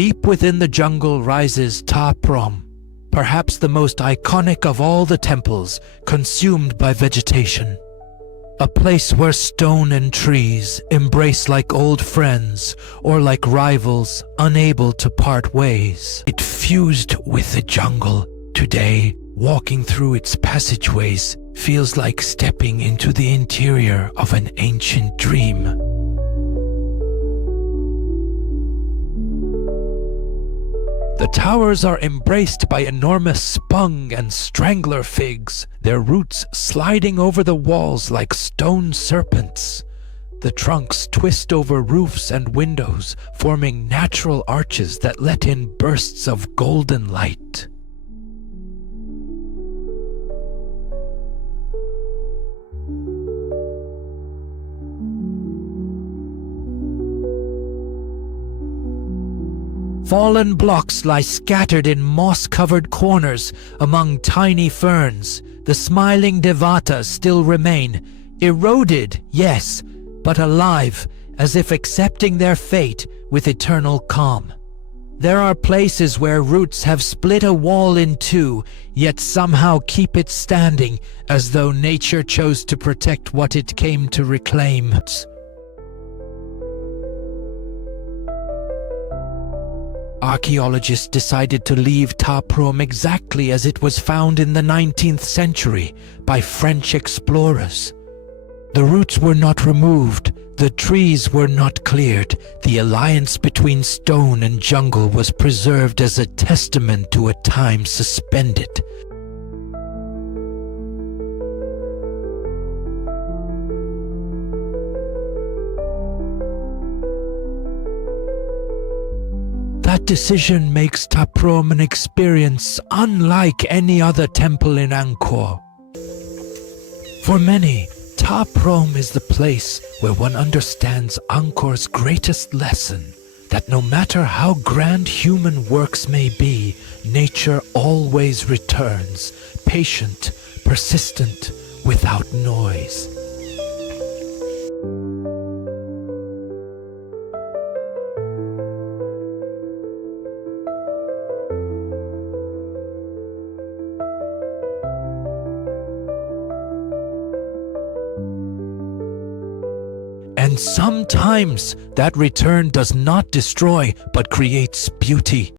Deep within the jungle rises Ta Prohm, perhaps the most iconic of all the temples consumed by vegetation. A place where stone and trees embrace like old friends or like rivals unable to part ways. It fused with the jungle. Today, walking through its passageways feels like stepping into the interior of an ancient dream. The towers are embraced by enormous spung and strangler figs, their roots sliding over the walls like stone serpents. The trunks twist over roofs and windows, forming natural arches that let in bursts of golden light. Fallen blocks lie scattered in moss-covered corners among tiny ferns. The smiling devatas still remain, eroded, yes, but alive, as if accepting their fate with eternal calm. There are places where roots have split a wall in two, yet somehow keep it standing, as though nature chose to protect what it came to reclaim. Archaeologists decided to leave Ta Prohm exactly as it was found in the 19th century by French explorers. The roots were not removed, the trees were not cleared, the alliance between stone and jungle was preserved as a testament to a time suspended. That decision makes Ta Prohm an experience unlike any other temple in Angkor. For many, Ta Prohm is the place where one understands Angkor's greatest lesson, that no matter how grand human works may be, nature always returns, patient, persistent, without noise. And sometimes that return does not destroy, but creates beauty.